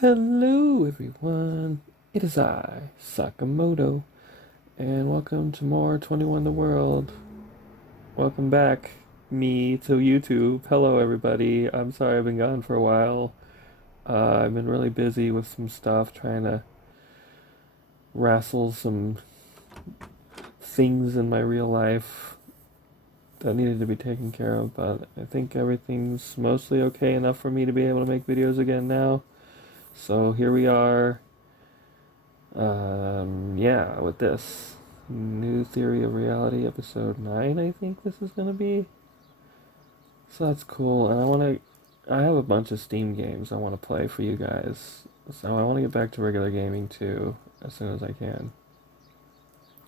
Hello everyone, it is I, Sakamoto, and welcome to more 21 The World. Welcome back, me, to YouTube. Hello everybody, I'm sorry I've been gone for a while. I've been really busy with some stuff, trying to wrestle some things in my real life that needed to be taken care of, but I think everything's mostly okay enough for me to be able to make videos again now. So here we are. Yeah, with this new theory of reality, episode 9, I think this is gonna be. So that's cool, and I have a bunch of Steam games I want to play for you guys. So I want to get back to regular gaming too, as soon as I can,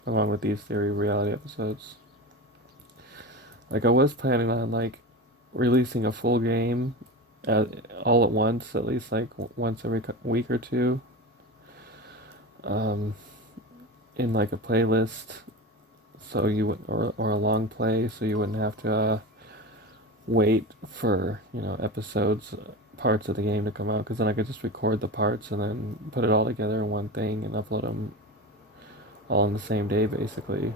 along with these theory of reality episodes. Like, I was planning on, like, releasing a full game all at once, at least, like, once every week or two. Um, in like a playlist, so you would, or a long play, so you wouldn't have to wait for episodes, parts of the game to come out, because then I could just record the parts and then put it all together in one thing and upload them all on the same day, basically.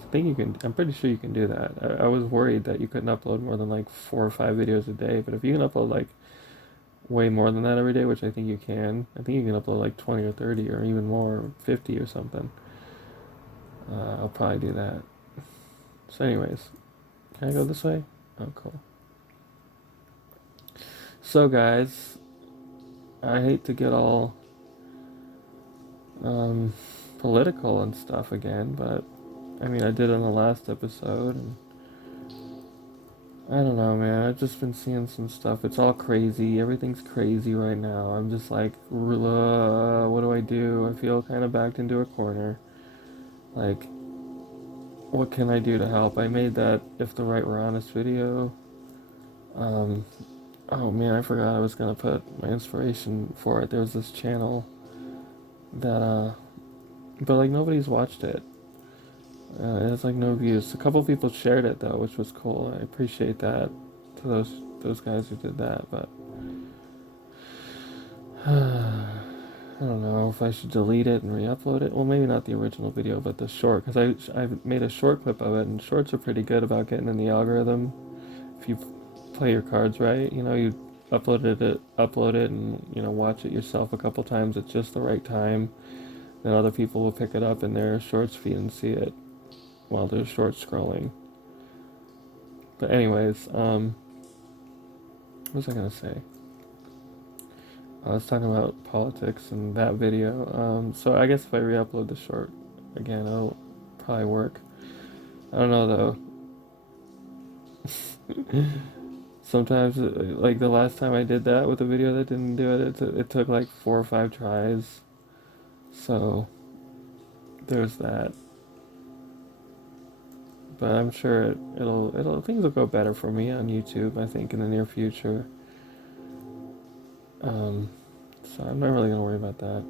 I think you can. I'm pretty sure you can do that. I was worried that you couldn't upload more than like 4 or 5 videos a day, but if you can upload like way more than that every day, which I think you can, I think you can upload like 20 or 30 or even more, 50 or something. I'll probably do that. So, anyways, can I go this way? Oh, cool. So, guys, I hate to get all um, political and stuff again, but I mean, I did in the last episode, and I don't know, man. I've just been seeing some stuff. It's all crazy. Everything's crazy right now. I'm just like, what do I do? I feel kind of backed into a corner. Like, what can I do to help? I made that If the Right Were Honest video. Um, oh man, I forgot I was gonna put my inspiration for it. There was this channel that, but like nobody's watched it. It has like no views. A couple people shared it though, which was cool. I appreciate that to those guys who did that. But I don't know if I should delete it and re-upload it. Well, maybe not the original video, but the short, because I made a short clip of it, and shorts are pretty good about getting in the algorithm. If you play your cards right, you upload it, and watch it yourself a couple times at just the right time. Then other people will pick it up in their shorts feed and see it while they're short scrolling. But anyways, what was I gonna say? I was talking about politics in that video. So I guess if I re-upload the short again, it'll probably work. I don't know though. Sometimes, like the last time I did that with a video that didn't do it, it took like 4 or 5 tries. So there's that. But I'm sure it'll things will go better for me on YouTube, I think, in the near future. Um, so I'm not really gonna worry about that.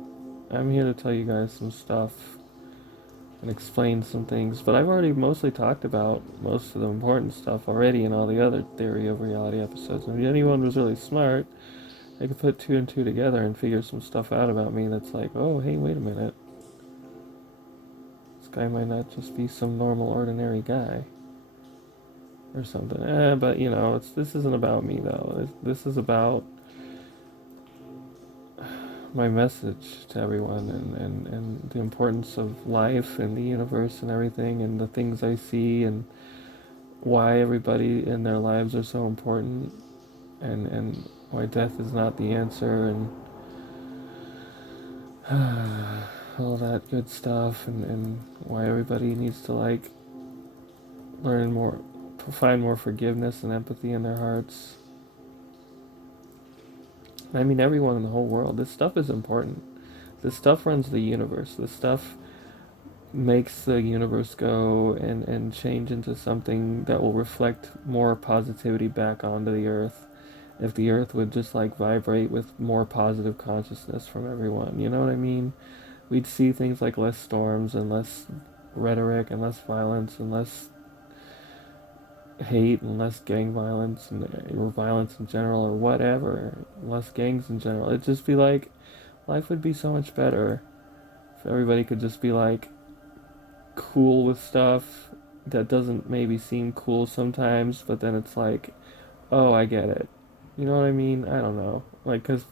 I'm here to tell you guys some stuff and explain some things, but I've already mostly talked about most of the important stuff already in all the other theory of reality episodes. And if anyone was really smart, they could put two and two together and figure some stuff out about me that's like, oh, hey, wait a minute. This guy might not just be some normal, ordinary guy or something. But this isn't about me though. This is about my message to everyone, and the importance of life and the universe and everything, and the things I see, and why everybody in their lives are so important, and why death is not the answer, and all that good stuff, and why everybody needs to like learn more, find more forgiveness and empathy in their hearts. I mean, everyone in the whole world. This stuff is important. This stuff runs the universe. This stuff makes the universe go and change into something that will reflect more positivity back onto the earth. If the earth would just like vibrate with more positive consciousness from everyone, you know what I mean? We'd see things like less storms and less rhetoric and less violence and less hate and less gang violence and or violence in general or whatever, less gangs in general. It'd just be like life would be so much better if everybody could just be like cool with stuff that doesn't maybe seem cool sometimes, but then it's like, oh, I get it. You know what I mean? I don't know. Like, because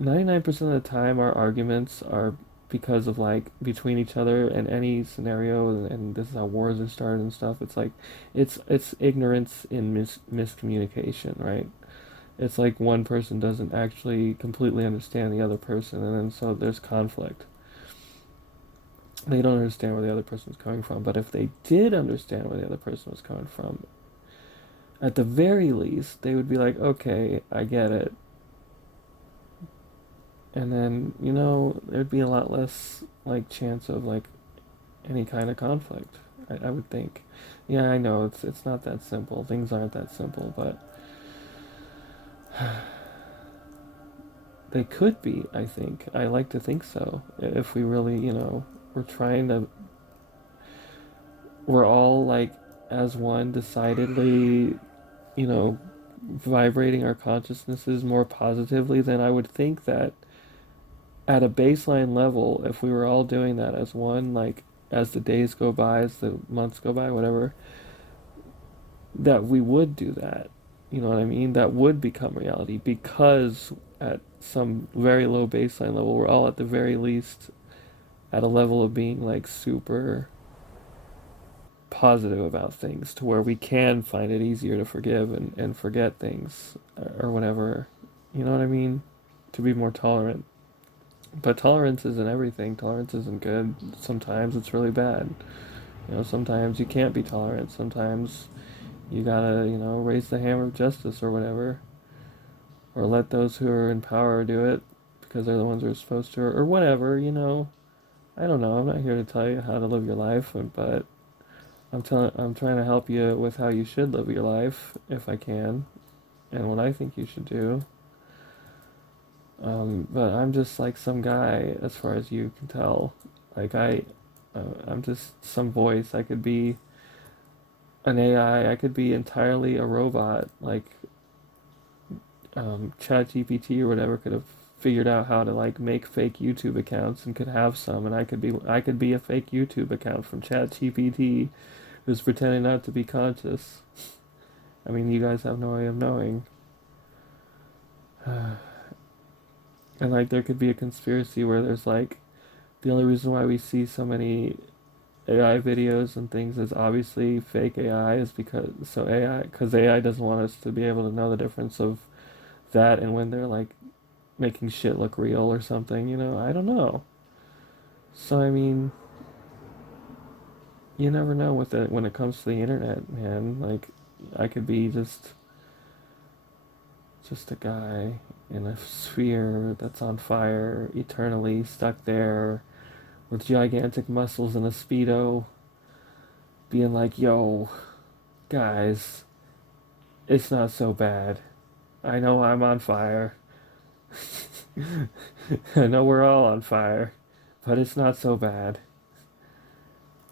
99% of the time our arguments are because of like between each other in any scenario, and this is how wars are started and stuff. It's like it's ignorance in miscommunication, right? It's like one person doesn't actually completely understand the other person, and then so there's conflict. They don't understand where the other person's coming from, but if they did understand where the other person was coming from, at the very least they would be like, okay, I get it. And then, there'd be a lot less like chance of like any kind of conflict. I would think. Yeah, I know it's not that simple. Things aren't that simple, but they could be. I think. I like to think so. If we really, we're trying to, we're all like as one, decidedly, you know, vibrating our consciousnesses more positively, then I would think that at a baseline level, if we were all doing that as one, like as the days go by, as the months go by, whatever, that we would do that. You know what I mean? That would become reality because at some very low baseline level, we're all at the very least at a level of being like super positive about things to where we can find it easier to forgive and forget things or whatever. You know what I mean? To be more tolerant. But tolerance isn't everything. Tolerance isn't good. Sometimes it's really bad. Sometimes you can't be tolerant. Sometimes you gotta, raise the hammer of justice or whatever. Or let those who are in power do it because they're the ones who are supposed to, or whatever. I don't know. I'm not here to tell you how to live your life, but I'm trying to help you with how you should live your life if I can, and what I think you should do. But I'm just like some guy, as far as you can tell. Like I'm just some voice. I could be an AI. I could be entirely a robot. Like Chat GPT or whatever could have figured out how to like make fake YouTube accounts and could have some, and I could be a fake YouTube account from Chat GPT who's pretending not to be conscious. I mean, you guys have no way of knowing. And like there could be a conspiracy where there's like the only reason why we see so many AI videos and things is obviously fake AI is because AI doesn't want us to be able to know the difference of that and when they're like making shit look real or something, I don't know. So I mean, you never know with it when it comes to the internet, man. Like I could be just a guy in a sphere that's on fire, eternally stuck there with gigantic muscles and a speedo, being like, "Yo, guys, it's not so bad. I know I'm on fire. I know we're all on fire, but it's not so bad.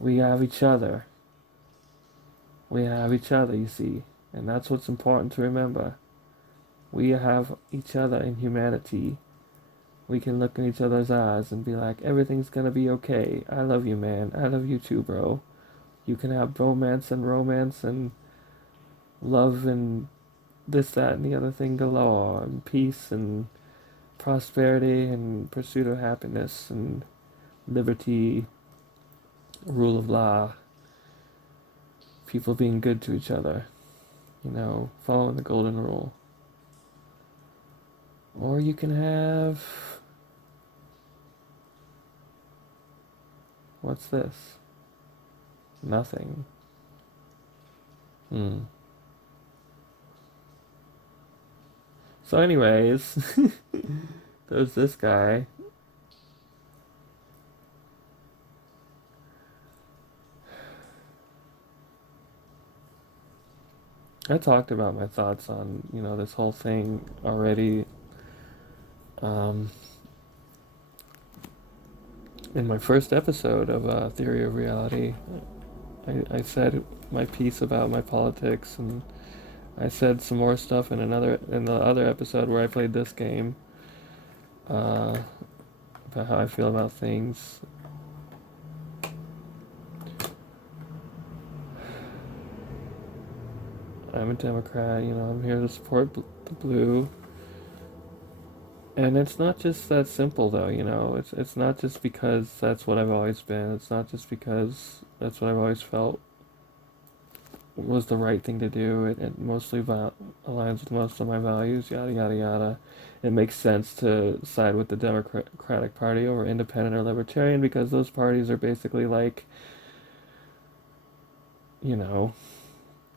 We have each other. We have each other, you see, and that's what's important to remember. We have each other in humanity. We can look in each other's eyes and be like, everything's gonna be okay. I love you, man. I love you too, bro. You can have romance and love and this, that, and the other thing galore, and peace and prosperity and pursuit of happiness and liberty, rule of law, people being good to each other, following the golden rule. Or you can have. What's this? Nothing. So, anyways, there's this guy. I talked about my thoughts on, this whole thing already um, in my first episode of Theory of Reality. I said my piece about my politics, and I said some more stuff in the other episode where I played this game, uh, about how I feel about things. I'm a Democrat, you know, I'm here to support the blue. And it's not just that simple though, you know. It's not just because that's what I've always been. It's not just because that's what I've always felt was the right thing to do. It mostly aligns with most of my values, yada yada yada. It makes sense to side with the Democratic Party over Independent or Libertarian because those parties are basically like, you know,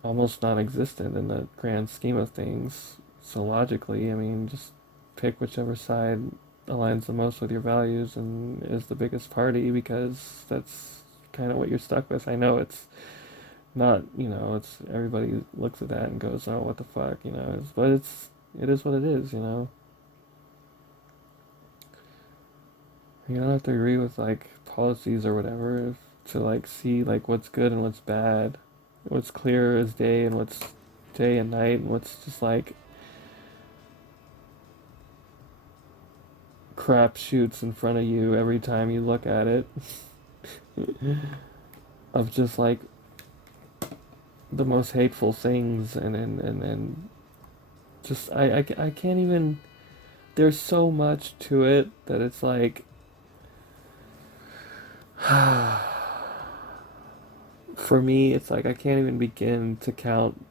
almost non-existent in the grand scheme of things. So logically, I mean, just pick whichever side aligns the most with your values and is the biggest party because that's kind of what you're stuck with. I know it's not, you know, it's everybody looks at that and goes, "Oh, what the fuck," you know. But it is what it is, you know. You don't have to agree with like policies or whatever to like see like what's good and what's bad, what's clear as day and what's day and night, and what's just like crap shoots in front of you every time you look at it. Of just like the most hateful things and just I can't even, there's so much to it that it's like for me it's like I can't even begin to count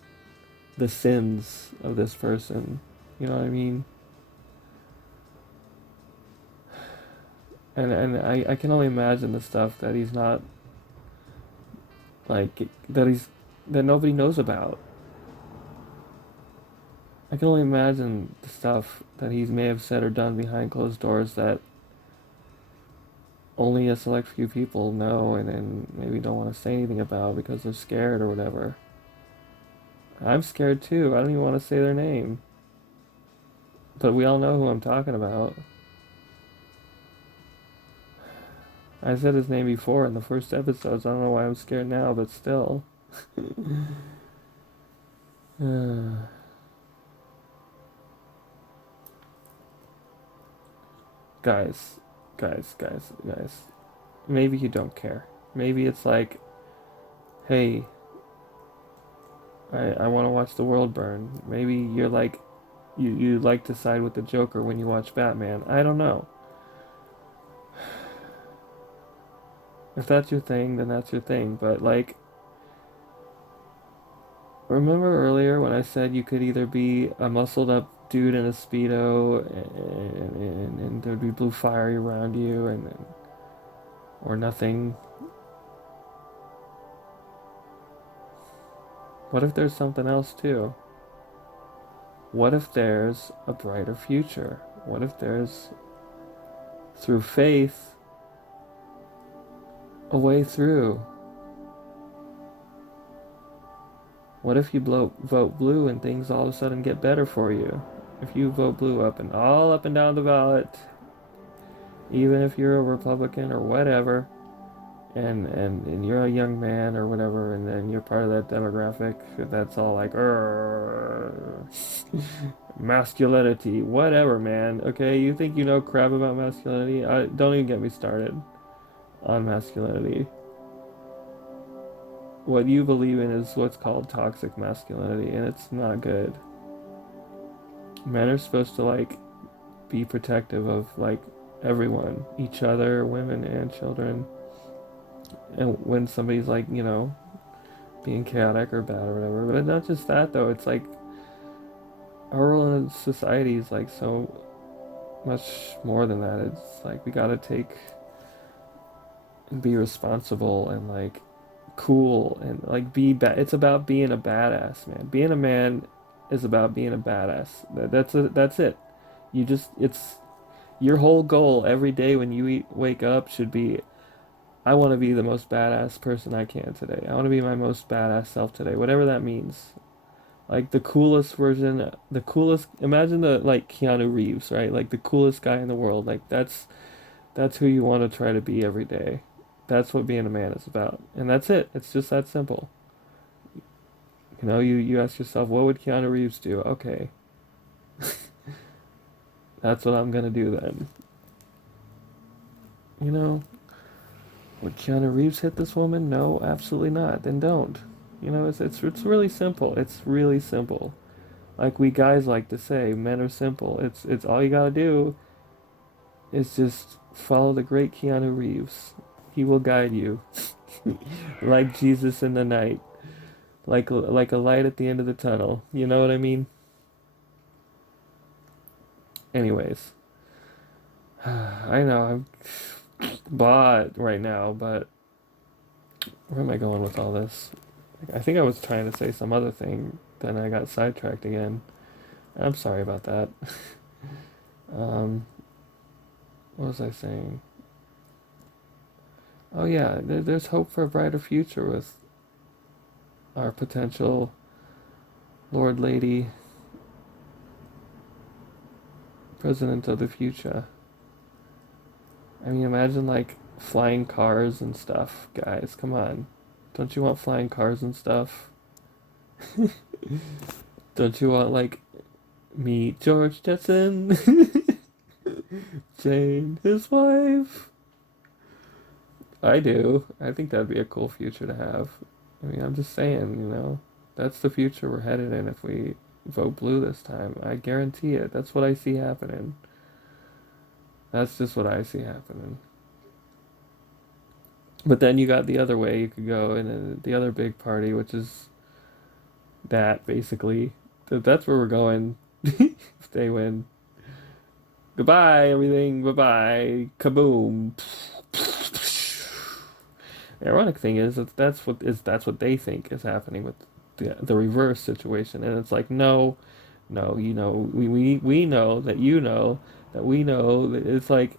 the sins of this person, you know what I mean? And I can only imagine the stuff that he's not like that nobody knows about. I can only imagine the stuff that he may have said or done behind closed doors that only a select few people know and maybe don't want to say anything about because they're scared or whatever. I'm scared too. I don't even want to say their name. But we all know who I'm talking about. I said his name before in the first episodes. I don't know why I'm scared now, but still. Guys, guys. Maybe you don't care. Maybe it's like, hey, I want to watch the world burn. Maybe you're like, you like to side with the Joker when you watch Batman. I don't know. If that's your thing, then that's your thing. But like, remember earlier when I said you could either be a muscled up dude in a speedo and there'd be blue fire around you and or nothing. What if there's something else too? What if there's a brighter future? What if there's, through faith, a way through? What if you vote blue and things all of a sudden get better for you? If you vote blue up and down the ballot, even if you're a Republican or whatever, and you're a young man or whatever, and then you're part of that demographic that's all like, masculinity, whatever, man. Okay, you think you know crap about masculinity? Don't even get me started on masculinity. What you believe in is what's called toxic masculinity, and it's not good. Men are supposed to like be protective of like everyone, each other, women and children. And when somebody's like, you know, being chaotic or bad or whatever, but not just that though. It's like our role in society is like so much more than that. It's like we gotta take and be responsible and like cool and like it's about being a badass, man. Being a man is about being a badass. That's it. You just it's your whole goal every day when you wake up should be, I want to be the most badass person I can today. I want to be my most badass self today, whatever that means. Like the coolest version, the coolest, imagine the like Keanu Reeves, right? Like the coolest guy in the world. Like that's who you want to try to be every day. That's what being a man is about. And that's it. It's just that simple. You know, you ask yourself, what would Keanu Reeves do? Okay, that's what I'm gonna do then. You know, would Keanu Reeves hit this woman? No, absolutely not. Then don't. You know, it's really simple. It's really simple. Like we guys like to say, men are simple. It's all you gotta do is just follow the great Keanu Reeves. He will guide you, like Jesus in the night, like a light at the end of the tunnel. You know what I mean? Anyways, I know I'm bought right now, but where am I going with all this? I think I was trying to say some other thing, then I got sidetracked again. I'm sorry about that. um, what was I saying? Oh yeah, there's hope for a brighter future with our potential Lord Lady President of the future. I mean, imagine like flying cars and stuff, guys. Come on. Don't you want flying cars and stuff? Don't you want like meet George Jetson, Jane, his wife? I do. I think that'd be a cool future to have. I mean, I'm just saying, that's the future we're headed in if we vote blue this time. I guarantee it. That's what I see happening. That's just what I see happening. But then you got the other way you could go, and the other big party, which is that basically. That's where we're going if they win. Goodbye, everything. Bye bye. Kaboom. The ironic thing is that that's what they think is happening with the reverse situation, and it's like no, no, we know that you know that we know that it's like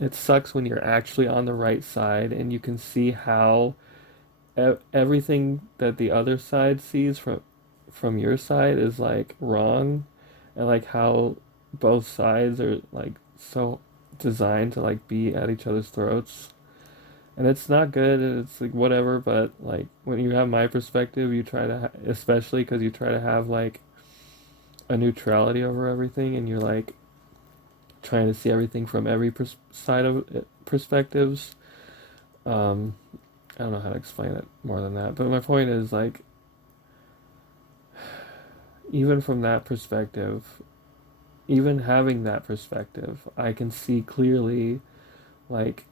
it sucks when you're actually on the right side and you can see how everything that the other side sees from your side is like wrong, and like how both sides are like so designed to like be at each other's throats, and it's not good, and it's like whatever, but like when you have my perspective you try to especially because you try to have like a neutrality over everything, and you're like trying to see everything from every side of perspectives. um I don't know how to explain it more than that, but my point is like even from that perspective, even having that perspective, I can see clearly like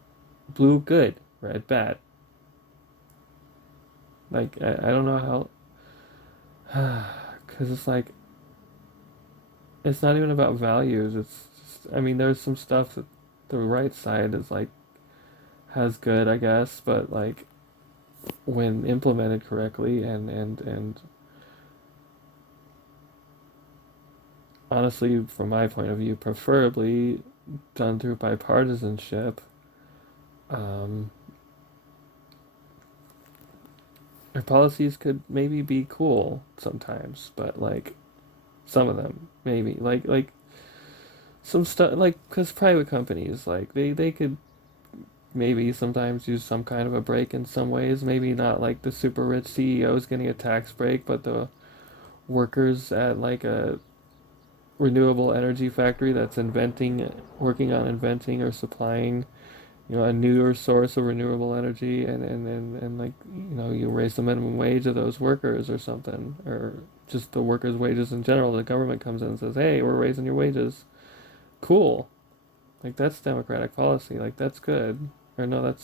blue good, red bad. Like I don't know how, because it's like it's not even about values. It's just, I mean, there's some stuff that the right side is like has good, I guess, but like when implemented correctly and honestly, from my point of view, preferably done through bipartisanship, um, their policies could maybe be cool sometimes, but like some of them maybe like some stuff like because private companies like they could maybe sometimes use some kind of a break in some ways. Maybe not like the super rich CEOs getting a tax break, but the workers at like a renewable energy factory that's working on inventing or supplying, a newer source of renewable energy, and like, you raise the minimum wage of those workers or something, or just the workers' wages in general. The government comes in and says, hey, we're raising your wages. Cool. Like, that's democratic policy. Like, that's good. Or no,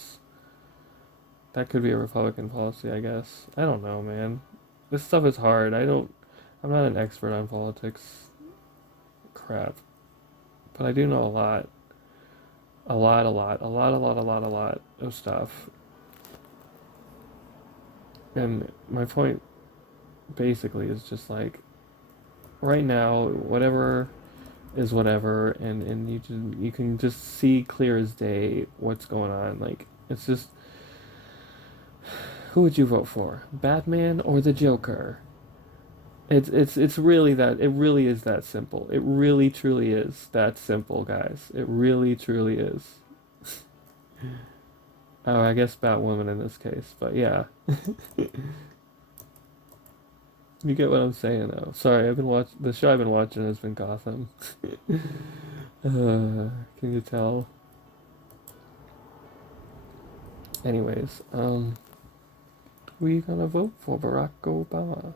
that could be a Republican policy, I guess. I don't know, man. This stuff is hard. I'm not an expert on politics. Crap. But I do know a lot. A lot of stuff. And my point basically is just like, right now, whatever is whatever, and you can just see clear as day what's going on. Like, it's just, who would you vote for? Batman or the Joker? It's really that, it really is that simple. It really truly is that simple, guys. It really truly is. Oh, I guess Batwoman in this case, but yeah. You get what I'm saying, though. Sorry, I've been watching the show I've been watching has been Gotham. Can you tell? Anyways, we gonna vote for Barack Obama?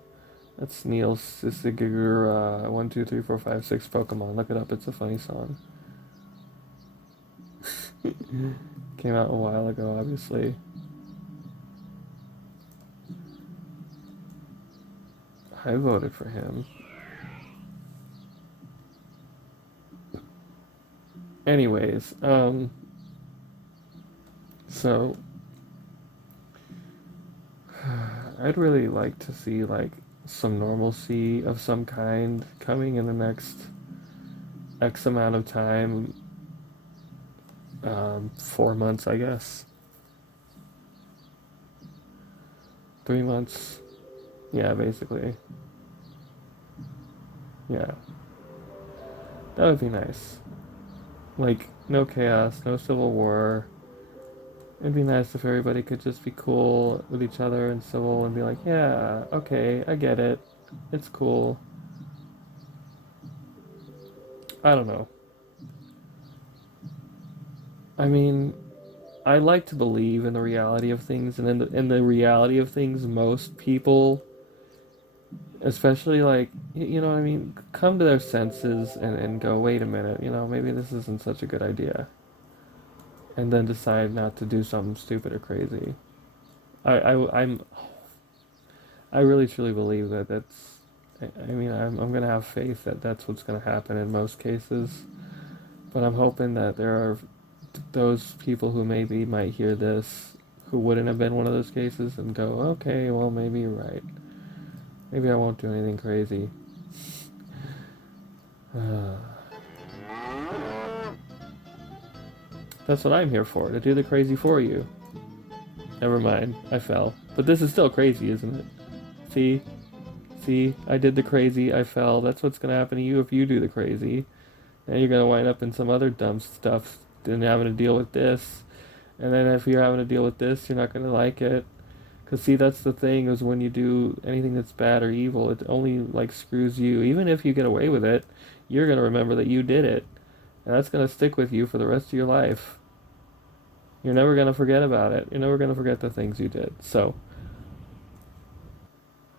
That's Neil Sisigura, 1, 2, 3, 4, 5, 6 Pokemon. Look it up, it's a funny song. Came out a while ago, obviously. I voted for him. Anyways, so I'd really like to see like some normalcy of some kind coming in the next X amount of time. 4 months, I guess. 3 months. Yeah, basically. Yeah, that would be nice. Like, no chaos, no civil war. It'd be nice if everybody could just be cool with each other and civil and be like, yeah, okay, I get it. It's cool. I don't know. I mean, I like to believe in the reality of things, and in the reality of things, most people, especially like, you know what I mean, come to their senses and go, wait a minute, maybe this isn't such a good idea, and then decide not to do something stupid or crazy. I'm I really truly believe that that's. I mean, I'm gonna have faith that that's what's gonna happen in most cases, but I'm hoping that there are those people who maybe might hear this who wouldn't have been one of those cases and go, okay, well, maybe you're right. Maybe I won't do anything crazy. That's what I'm here for, to do the crazy for you. Never mind, I fell. But this is still crazy, isn't it? See? See? I did the crazy, I fell. That's what's gonna happen to you if you do the crazy. And you're gonna wind up in some other dumb stuff and having to deal with this. And then if you're having to deal with this, you're not gonna like it. Cause see, that's the thing is when you do anything that's bad or evil, it only like screws you. Even if you get away with it, you're gonna remember that you did it, and that's gonna stick with you for the rest of your life. You're never gonna forget about it. You're never gonna forget the things you did. So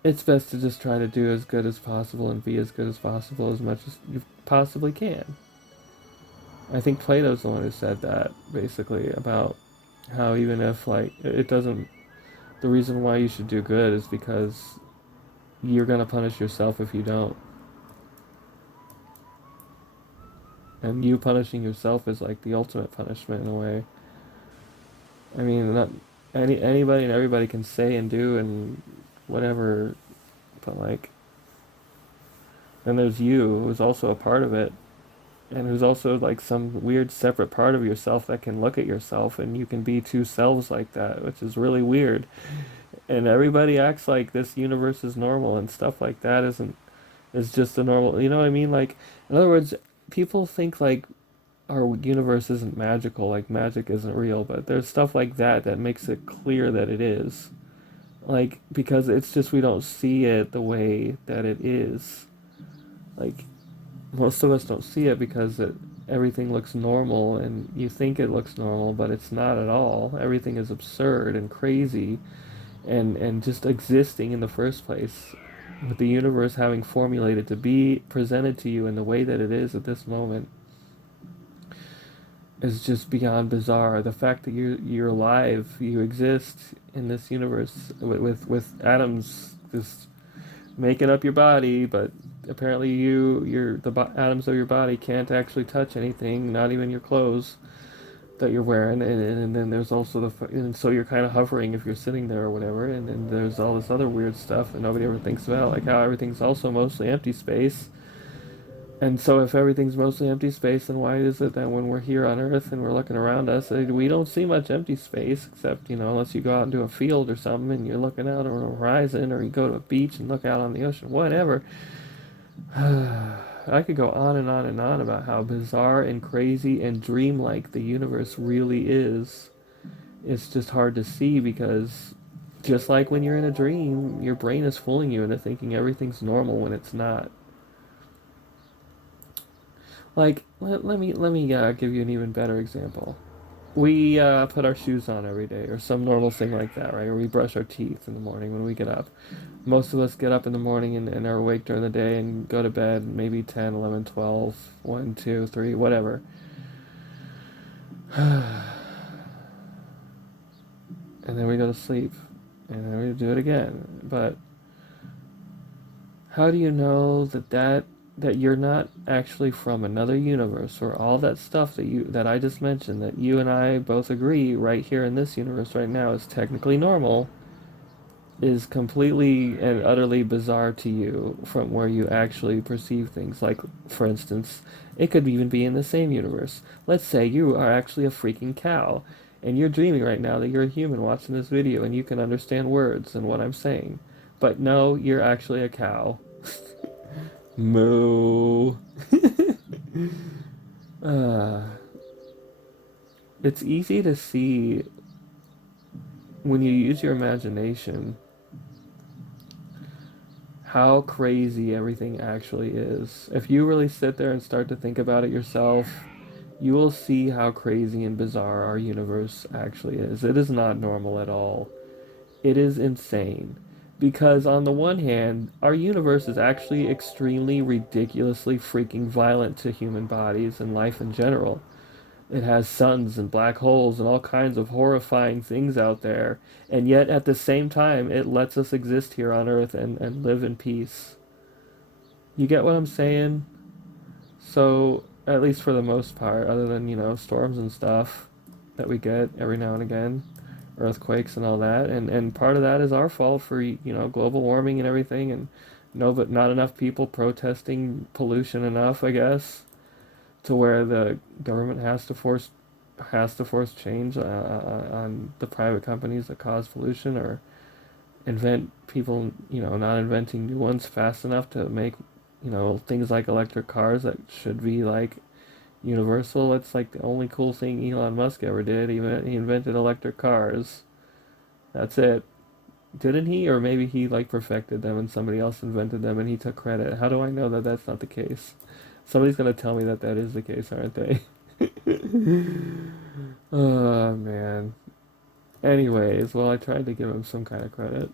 it's best to just try to do as good as possible and be as good as possible as much as you possibly can. I think Plato's the one who said that basically about how even if like it doesn't, the reason why you should do good is because you're gonna punish yourself if you don't, and you punishing yourself is like the ultimate punishment in a way. I mean, not anybody and everybody can say and do and whatever, but like, then there's you who's also a part of it, and who's also like some weird separate part of yourself that can look at yourself, and you can be two selves like that, which is really weird. And everybody acts like this universe is normal and stuff like that isn't, is just a normal, you know what I mean? Like, in other words, people think like our universe isn't magical, like magic isn't real, but there's stuff like that that makes it clear that it is. Like, because it's just we don't see it the way that it is. Like, most of us don't see it because everything looks normal and you think it looks normal, but it's not at all. Everything is absurd and crazy and just existing in the first place. With the universe having formulated to be presented to you in the way that it is at this moment is just beyond bizarre. The fact that you're alive, you exist in this universe with atoms just making up your body, but apparently the atoms of your body can't actually touch anything, not even your clothes that you're wearing, and then there's also and so you're kind of hovering if you're sitting there or whatever, and then there's all this other weird stuff that nobody ever thinks about, like how everything's also mostly empty space. And so if everything's mostly empty space, then why is it that when we're here on Earth and we're looking around us, we don't see much empty space, except, unless you go out into a field or something and you're looking out on the horizon, or you go to a beach and look out on the ocean, whatever. I could go on and on and on about how bizarre and crazy and dreamlike the universe really is. it's just hard to see because just like when you're in a dream, your brain is fooling you into thinking everything's normal when it's not. Like, let me give you an even better example. We put our shoes on every day, or some normal thing like that, right? Or we brush our teeth in the morning when we get up. Most of us get up in the morning and are awake during the day and go to bed maybe 10, 11, 12, 1, 2, 3, whatever. And then we go to sleep. And then we do it again. But how do you know that you're not actually from another universe, or all that stuff that I just mentioned, that you and I both agree right here in this universe right now is technically normal, is completely and utterly bizarre to you from where you actually perceive things. Like, for instance, it could even be in the same universe. Let's say you are actually a freaking cow, and you're dreaming right now that you're a human watching this video and you can understand words and what I'm saying. But no, you're actually a cow. Moo. uh, it's easy to see when you use your imagination how crazy everything actually is. If you really sit there and start to think about it yourself, you will see how crazy and bizarre our universe actually is. It is not normal at all. It is insane. Because on the one hand, our universe is actually extremely ridiculously freaking violent to human bodies and life in general. It has suns and black holes and all kinds of horrifying things out there, and yet at the same time, it lets us exist here on Earth and live in peace. You get what I'm saying? So, at least for the most part, other than, storms and stuff that we get every now and again, earthquakes and all that, and part of that is our fault for, global warming and everything, and no, but not enough people protesting pollution enough, I guess, to where the government has to force change on the private companies that cause pollution, or invent people, not inventing new ones fast enough to make, things like electric cars that should be like universal. It's like the only cool thing Elon Musk ever did. He invented electric cars. That's it. Didn't he? Or maybe he like perfected them and somebody else invented them and he took credit. How do I know that that's not the case? Somebody's gonna tell me that that is the case, aren't they? Oh man. Anyways, well, I tried to give him some kind of credit.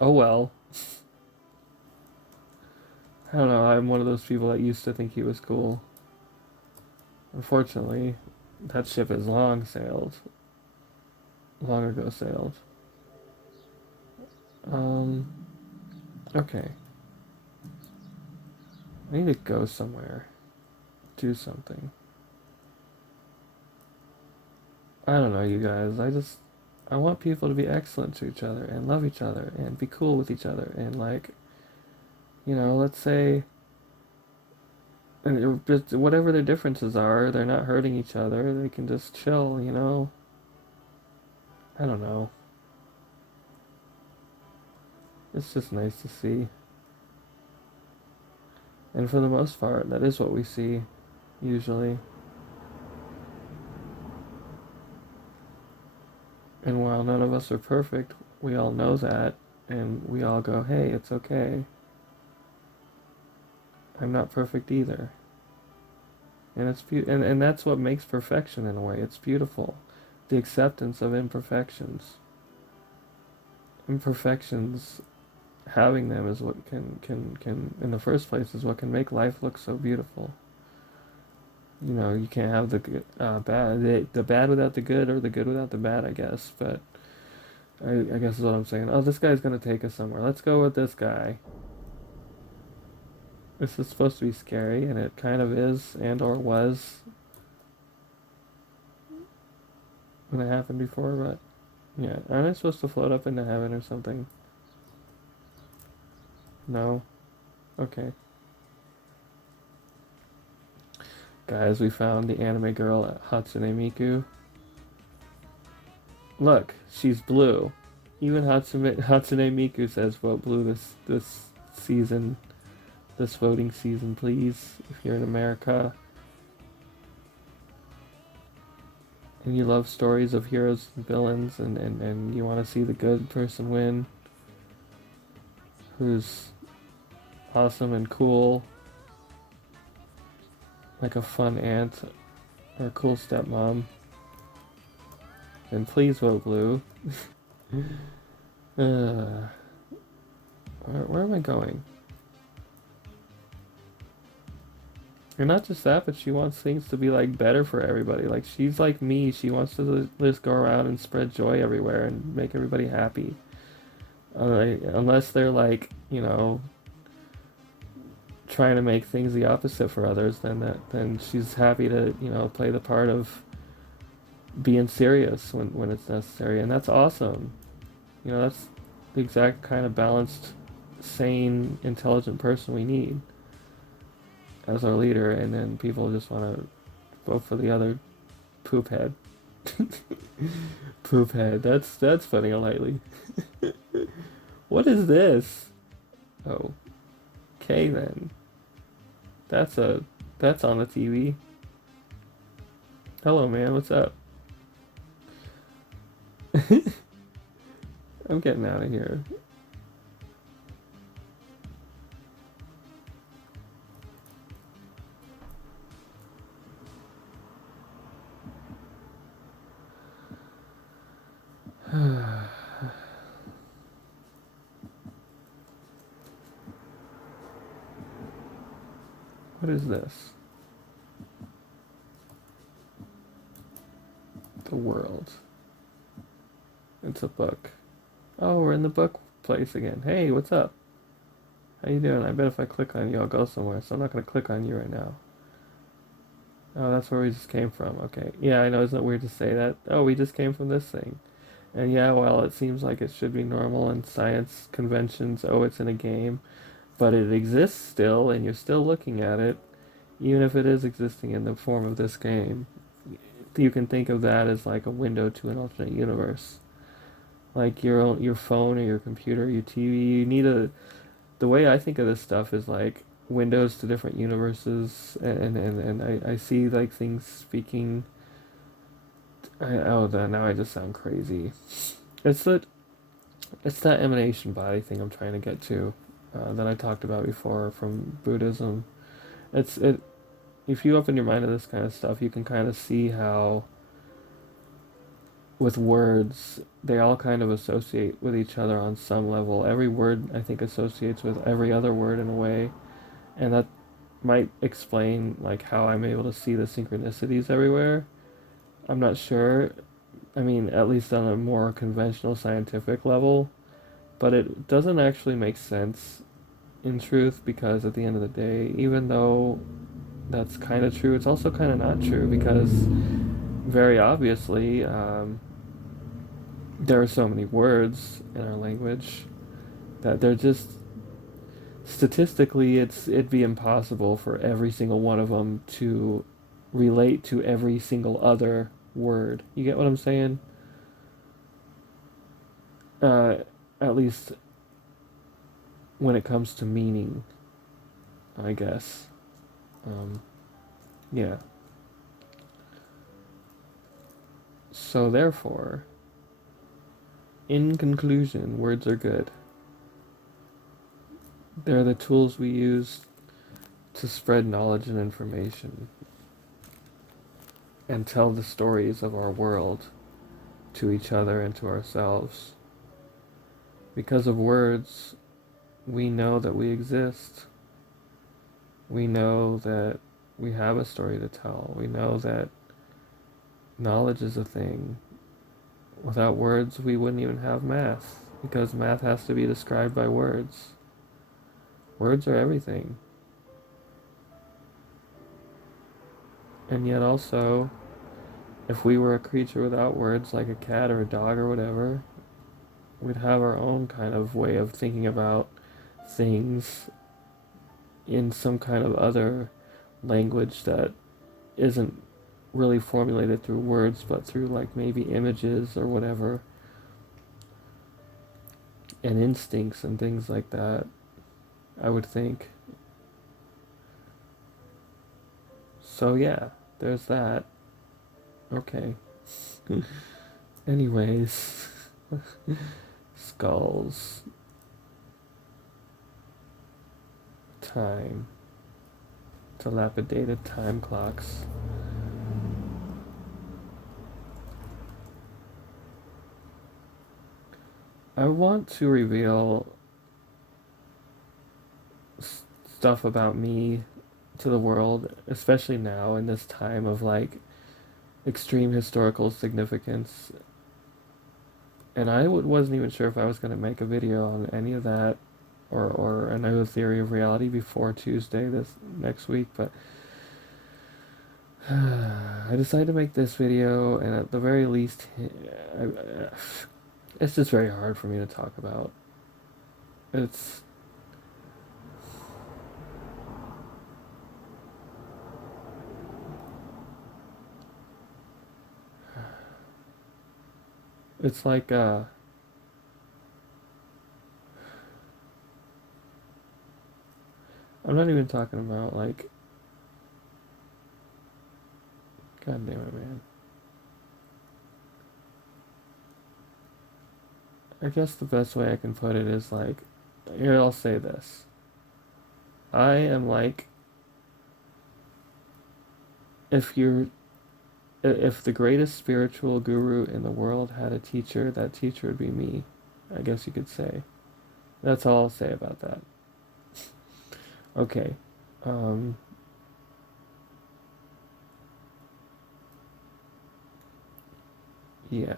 Oh well. I don't know. I'm one of those people that used to think he was cool. Unfortunately, that ship has long sailed. Long ago sailed. Um. Okay. I need to go somewhere. Do something. I don't know, you guys. I want people to be excellent to each other and love each other and be cool with each other and like, let's say, and just whatever their differences are, they're not hurting each other. They can just chill. I don't know. It's just nice to see. And for the most part, that is what we see, usually. And while none of us are perfect, we all know that, and we all go, hey, it's okay. I'm not perfect either. And and that's what makes perfection in a way. It's beautiful. The acceptance of imperfections. Imperfections, having them is what can in the first place is what can make life look so beautiful. You can't have the bad without the good, or the good without the bad, I guess. But I guess is what I'm saying. Oh, this guy's gonna take us somewhere. Let's go with this guy. This is supposed to be scary, and it kind of is, and or was when it happened before. But yeah, aren't I supposed to float up into heaven or something? No. Okay. Guys, we found the anime girl at Hatsune Miku. Look, she's blue. Even Hatsune Miku says vote blue this season, this voting season, please, if you're in America. and you love stories of heroes and villains, and you want to see the good person win, who's awesome and cool, like a fun aunt or a cool stepmom, then please vote blue. uh, where am I going? And not just that, but she wants things to be like better for everybody. Like she's like me. She wants to just go around and spread joy everywhere and make everybody happy. Unless they're like, trying to make things the opposite for others, then she's happy to, play the part of being serious when it's necessary, and that's awesome. That's the exact kind of balanced, sane, intelligent person we need as our leader, and then people just want to vote for the other poop head. Poop head. That's putting it lightly. What is this? Oh, okay then. That's on the TV. Hello, man. What's up? I'm getting out of here. What is this? The world. It's a book. Oh, we're in the book place again. Hey, what's up? How you doing? I bet if I click on you, I'll go somewhere. So I'm not gonna click on you right now. Oh, that's where we just came from. Okay. Yeah, I know. Isn't it weird to say that? Oh, we just came from this thing. And yeah, well, it seems like it should be normal in science conventions. Oh, it's in a game. But it exists still, and you're still looking at it, even if it is existing in the form of this game. You can think of that as like a window to an alternate universe. Like your phone or your computer, your TV. You need a The way I think of this stuff is like windows to different universes, and I see like things speaking. Now I just sound crazy. It's that it's that emanation body thing I'm trying to get to, that I talked about before from Buddhism. It's it If you open your mind to this kind of stuff, you can kind of see how with words they all kind of associate with each other on some level. Every word I think associates with every other word in a way, and that might explain like how I'm able to see the synchronicities everywhere. I'm not sure. I mean, at least on a more conventional scientific level, but it doesn't actually make sense in truth, because at the end of the day, even though that's kind of true, it's also kind of not true, because very obviously, there are so many words in our language that they're just statistically it'd be impossible for every single one of them to relate to every single other word. You get what I'm saying? Uh, at least when it comes to meaning, I guess. Um, yeah. So therefore, in conclusion, words are good. They're the tools we use to spread knowledge and information and tell the stories of our world to each other and to ourselves. Because of words, we know that we exist. We know that we have a story to tell. We know that knowledge is a thing. Without words, we wouldn't even have math, because math has to be described by words. Words are everything. And yet also, if we were a creature without words, like a cat or a dog or whatever, we'd have our own kind of way of thinking about things in some kind of other language that isn't really formulated through words, but through like maybe images or whatever, and instincts and things like that, I would think. So yeah, there's that. Okay. Anyways, skulls, time, dilapidated time clocks. I want to reveal stuff about me to the world, especially now in this time of like extreme historical significance. And I wasn't even sure if I was going to make a video on any of that or another theory of reality before Tuesday this next week, but I decided to make this video, and at the very least, it's just very hard for me to talk about. It's it's like I'm not even talking about like, god damn it, man. I guess the best way I can put it is like, here, I'll say this. I am like, if you're if the greatest spiritual guru in the world had a teacher, that teacher would be me. I guess you could say. That's all I'll say about that. Okay. Um, yeah.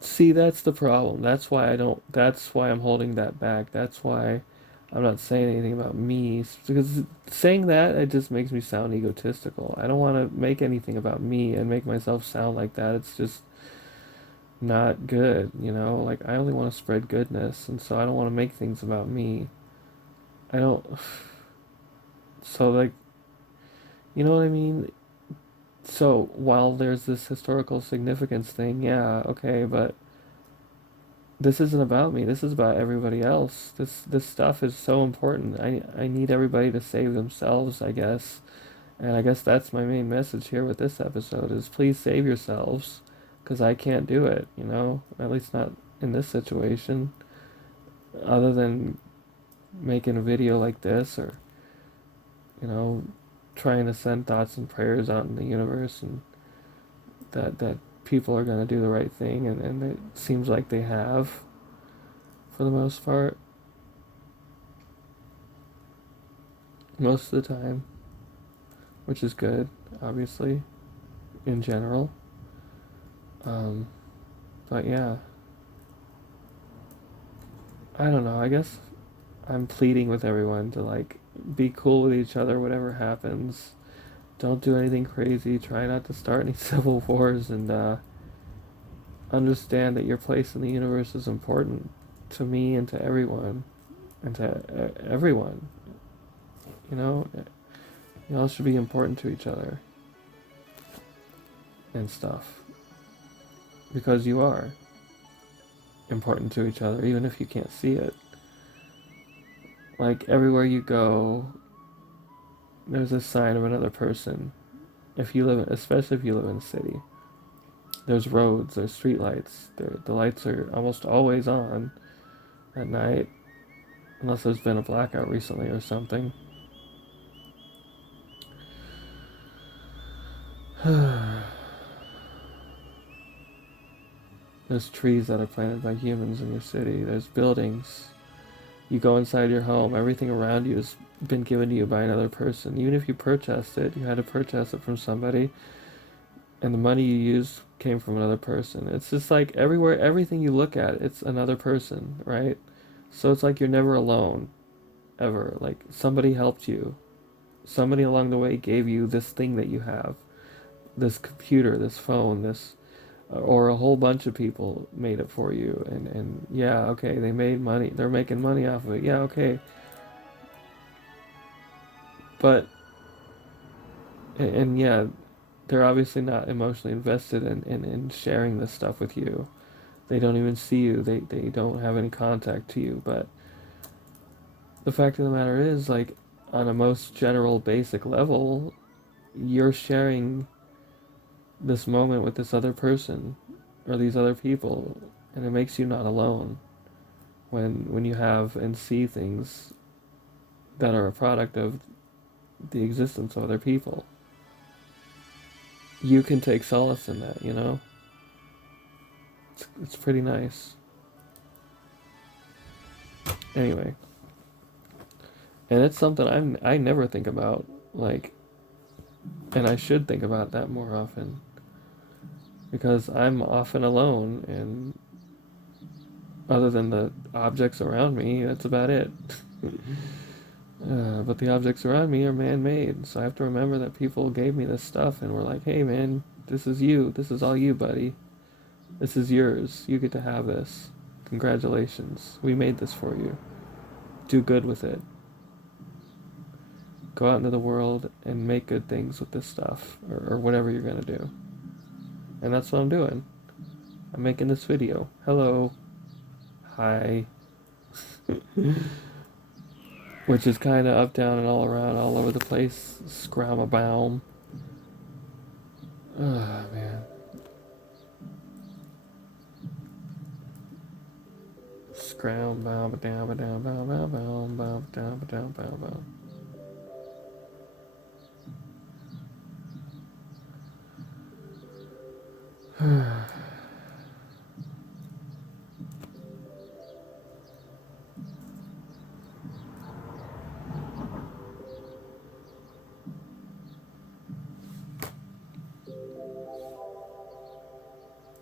See, that's the problem. That's why I don't. That's why I'm holding that back. That's why I'm not saying anything about me. Because saying that, it just makes me sound egotistical. I don't want to make anything about me and make myself sound like that. It's just not good, you know? Like, I only want to spread goodness, and so I don't want to make things about me. I don't. So, like, you know what I mean? So, while there's this historical significance thing, yeah, okay, but this isn't about me. This is about everybody else. This stuff is so important. I need everybody to save themselves, I guess. And I guess that's my main message here with this episode is please save yourselves because I can't do it, you know? At least not in this situation. Other than making a video like this or, you know, trying to send thoughts and prayers out in the universe and that people are going to do the right thing and it seems like they have for the most part. Most of the time, which is good, obviously, in general. Um, but yeah, I don't know. I guess I'm pleading with everyone to like be cool with each other, whatever happens. Don't do anything crazy. Try not to start any civil wars, and understand that your place in the universe is important to me and to everyone, and to everyone. You know, you all should be important to each other and stuff because you are important to each other, even if you can't see it. Like everywhere you go, there's a sign of another person. If you live, especially if you live in a city, there's roads, there's street lights. The lights are almost always on at night, unless there's been a blackout recently or something. There's trees that are planted by humans in your city. There's buildings. You go inside your home, everything around you has been given to you by another person. Even if you purchased it, you had to purchase it from somebody, and the money you used came from another person. It's just like everywhere, everything you look at, it's another person, right? So it's like you're never alone, ever. Like somebody helped you. Somebody along the way gave you this thing that you have, this computer, this phone, this or a whole bunch of people made it for you and yeah, okay, they made money, they're making money off of it, yeah, okay, but and yeah, they're obviously not emotionally invested in sharing this stuff with you. They don't even see you, they don't have any contact to you, but the fact of the matter is, like, on a most general basic level, you're sharing this moment with this other person or these other people, and it makes you not alone when you have and see things that are a product of the existence of other people. You can take solace in that, you know? It's pretty nice. Anyway, and it's something I never think about, like, and I should think about that more often because I'm often alone, and other than the objects around me, that's about it. But the objects around me are man-made, so I have to remember that people gave me this stuff and were like, "Hey, man, this is you. This is all you, buddy. This is yours. You get to have this. Congratulations. We made this for you. Do good with it. Go out into the world and make good things with this stuff, or whatever you're gonna do." And that's what I'm doing. I'm making this video. Hello. Hi. Which is kind of up, down, and all around, all over the place. Scramabound. Ah, man. Scram, bow, ba down, ba down, bow, bow, bow, bow, down, ba down, bow, bow.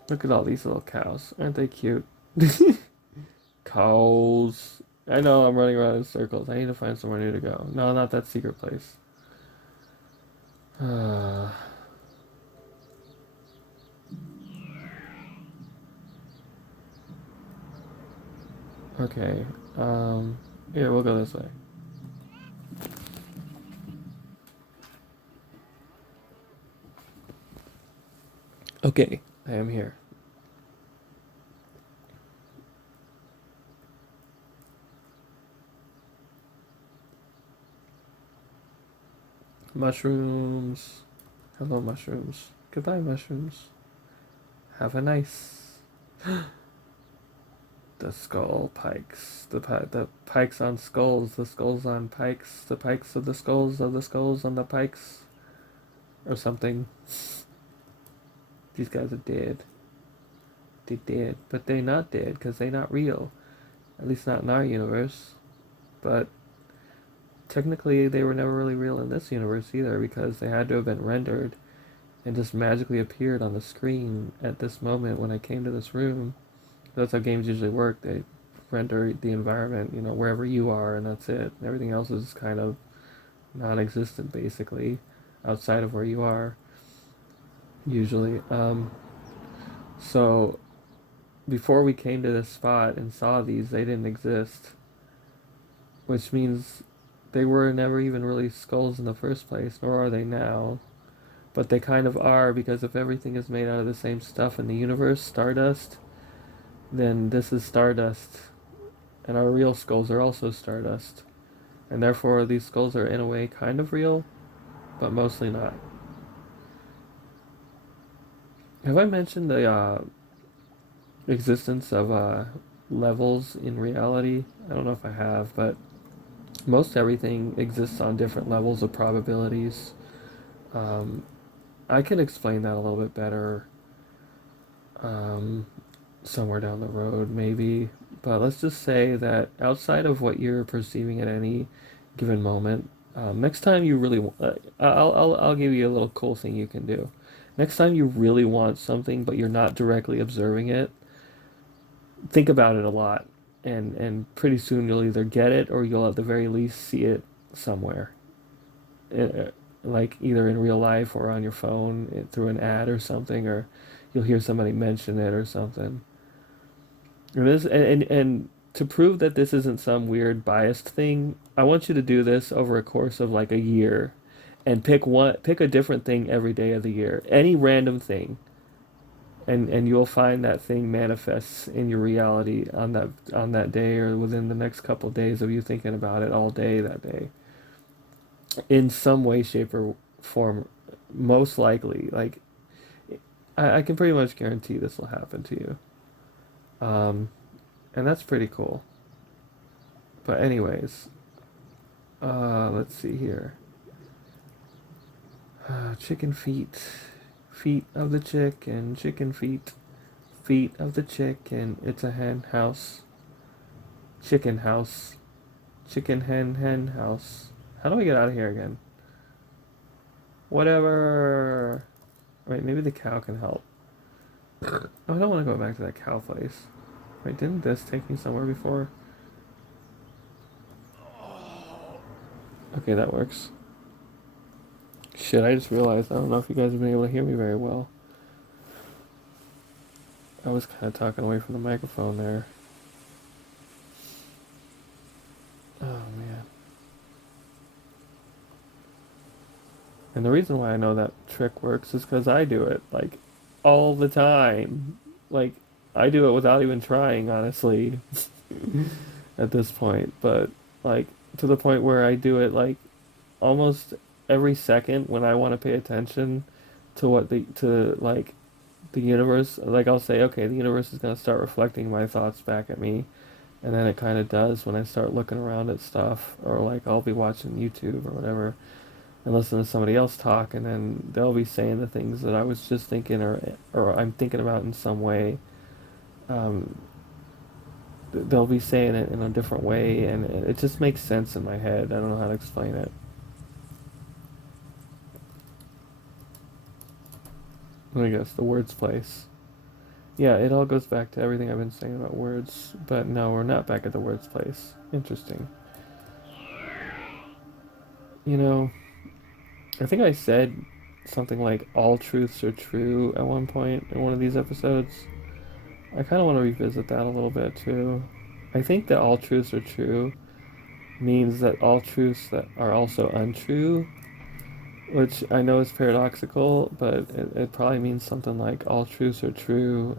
Look at all these little cows. Aren't they cute? Cows. I know I'm running around in circles. I need to find somewhere new to go. No, not that secret place. Okay. Here, we'll go this way. Okay, I am here. Mushrooms. Hello, mushrooms. Goodbye, mushrooms. Have a nice. The skull pikes. The pikes on skulls. The skulls on pikes. The pikes of the skulls on the pikes. Or something. These guys are dead. They dead. But they not dead because they not real. At least not in our universe. But technically they were never really real in this universe either because they had to have been rendered and just magically appeared on the screen at this moment when I came to this room. That's how games usually work. They render the environment, you know, wherever you are, and that's it. Everything else is kind of non-existent, basically, outside of where you are, usually. So, before we came to this spot and saw these, they didn't exist, which means they were never even really skulls in the first place, nor are they now. But they kind of are, because if everything is made out of the same stuff in the universe, stardust, then this is stardust. And our real skulls are also stardust. And therefore, these skulls are, in a way, kind of real, but mostly not. Have I mentioned the existence of levels in reality? I don't know if I have, but most everything exists on different levels of probabilities. I can explain that a little bit better somewhere down the road, maybe. But let's just say that outside of what you're perceiving at any given moment, next time you really, I'll give you a little cool thing you can do. Next time you really want something, but you're not directly observing it, think about it a lot, and pretty soon you'll either get it or you'll at the very least see it somewhere, like either in real life or on your phone through an ad or something, or you'll hear somebody mention it or something. And to prove that this isn't some weird biased thing, I want you to do this over a course of like a year, and pick a different thing every day of the year, any random thing, and you'll find that thing manifests in your reality on that day or within the next couple of days of you thinking about it all day that day, in some way, shape, or form, most likely. Like I can pretty much guarantee this will happen to you. Um, and that's pretty cool. But anyways, let's see here. Chicken feet, feet of the chicken, chicken feet, feet of the chicken. It's a hen house, chicken house, chicken hen house. How do I get out of here again? Whatever. Wait, maybe the cow can help. Oh, I don't want to go back to that cow place. Wait, didn't this take me somewhere before? Okay, that works. Shit, I just realized I don't know if you guys have been able to hear me very well. I was kind of talking away from the microphone there. Oh, man. And the reason why I know that trick works is because I do it, like, all the time. Like, I do it without even trying, honestly, at this point. But, like, to the point where I do it, like, almost every second when I want to pay attention to like, the universe. Like, I'll say, okay, the universe is going to start reflecting my thoughts back at me. And then it kind of does when I start looking around at stuff. Or, like, I'll be watching YouTube or whatever and listen to somebody else talk, and then they'll be saying the things that I was just thinking, or I'm thinking about in some way. Um, they'll be saying it in a different way, and it just makes sense in my head. I don't know how to explain it. I guess the words place. Yeah, it all goes back to everything I've been saying about words, but no, we're not back at the words place. Interesting. You know, I think I said something like all truths are true at one point in one of these episodes. I kind of want to revisit that a little bit too. I think that all truths are true means that all truths that are also untrue, which I know is paradoxical, but it probably means something like all truths are true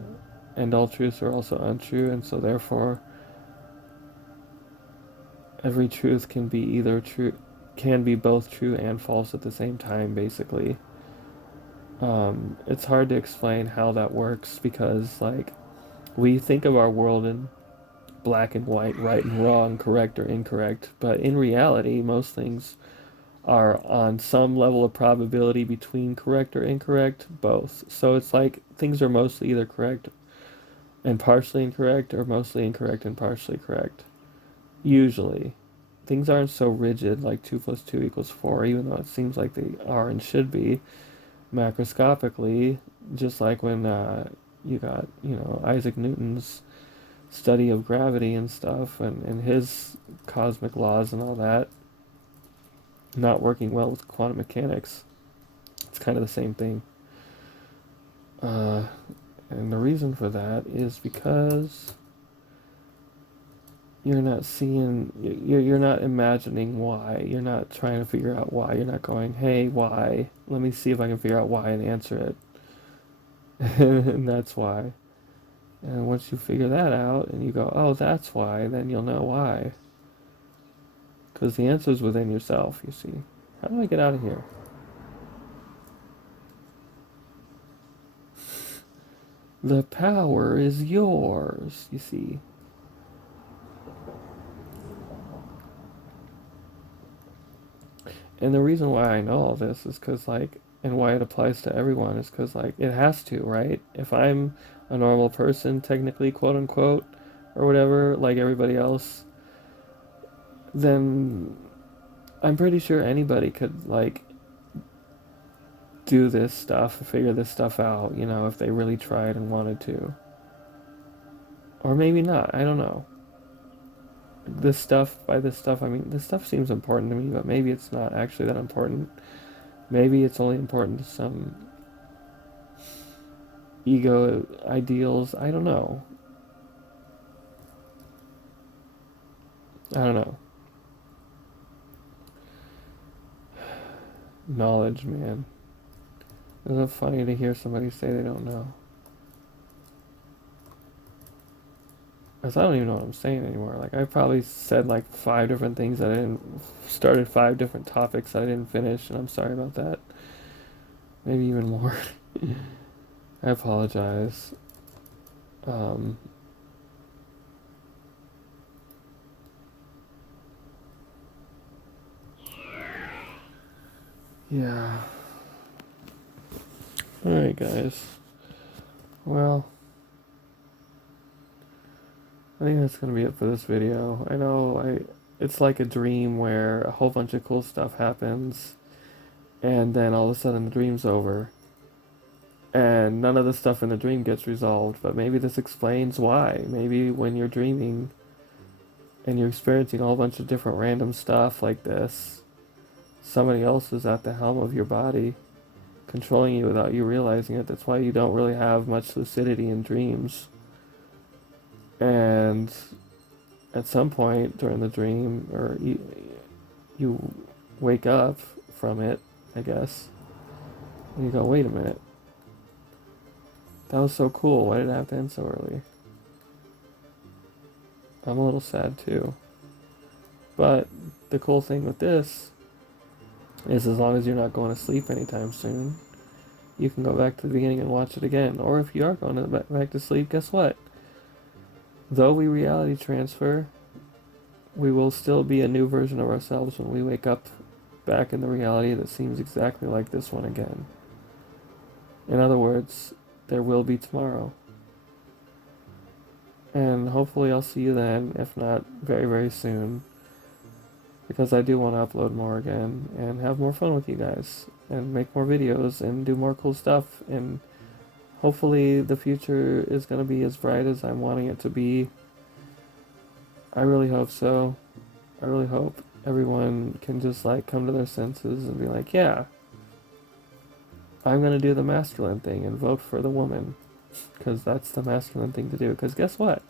and all truths are also untrue, and so therefore every truth can be either true, can be both true and false at the same time, basically. It's hard to explain how that works because, like, we think of our world in black and white, right and wrong, correct or incorrect, but in reality, most things are on some level of probability between correct or incorrect, both. So it's like things are mostly either correct and partially incorrect, or mostly incorrect and partially correct. Usually. Things aren't so rigid like 2 plus 2 equals 4, even though it seems like they are and should be macroscopically, just like when you got, Isaac Newton's study of gravity and stuff, and his cosmic laws and all that not working well with quantum mechanics. It's kind of the same thing. Uh, and the reason for that is because you're not seeing, you're not imagining why. You're not trying to figure out why. You're not going, hey, why? Let me see if I can figure out why and answer it. And that's why. And once you figure that out and you go, oh, that's why, then you'll know why. Because the answer is within yourself, you see. How do I get out of here? The power is yours, you see. And the reason why I know all this is because, like, and why it applies to everyone is because, like, it has to, right? If I'm a normal person, technically, quote unquote, or whatever, like everybody else, then I'm pretty sure anybody could, like, do this stuff, figure this stuff out, if they really tried and wanted to. Or maybe not, I don't know. By this stuff, I mean, this stuff seems important to me, but maybe it's not actually that important. Maybe it's only important to some ego ideals. I don't know. I don't know. Knowledge, man. Isn't it funny to hear somebody say they don't know? Because I don't even know what I'm saying anymore. Like, I probably said like 5 different things that I didn't, started 5 different topics I didn't finish, and I'm sorry about that. Maybe even more. I apologize. Um, yeah. Alright, guys. Well, I think that's gonna be it for this video. I know it's like a dream where a whole bunch of cool stuff happens, and then all of a sudden the dream's over, and none of the stuff in the dream gets resolved. But maybe this explains why. Maybe when you're dreaming and you're experiencing a whole bunch of different random stuff like this, somebody else is at the helm of your body, controlling you without you realizing it. That's why you don't really have much lucidity in dreams. And at some point during the dream, or you wake up from it, I guess, and you go, wait a minute, that was so cool, why did it have to end so early? I'm a little sad too. But the cool thing with this is, as long as you're not going to sleep anytime soon, you can go back to the beginning and watch it again. Or if you are going back to sleep, guess what? Though we reality transfer, we will still be a new version of ourselves when we wake up back in the reality that seems exactly like this one again. In other words, there will be tomorrow. And hopefully I'll see you then, if not very, very soon. Because I do want to upload more again and have more fun with you guys and make more videos and do more cool stuff. And hopefully the future is going to be as bright as I'm wanting it to be. I really hope so. I really hope everyone can just like come to their senses and be like, yeah, I'm going to do the masculine thing and vote for the woman. Because that's the masculine thing to do. Because guess what?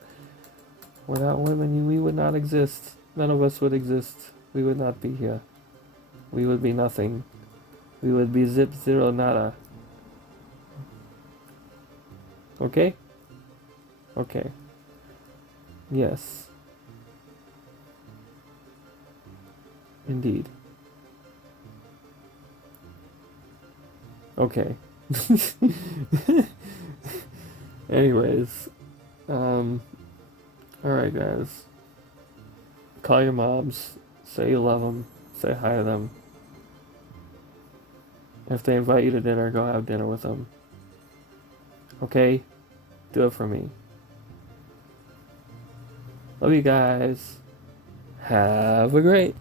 Without women, we would not exist. None of us would exist. We would not be here. We would be nothing. We would be zip zero nada. Okay? Okay. Yes. Indeed. Okay. Anyways, alright guys. Call your moms, say you love them, say hi to them. If they invite you to dinner, go have dinner with them. Okay? Do it for me. Love you guys. Have a great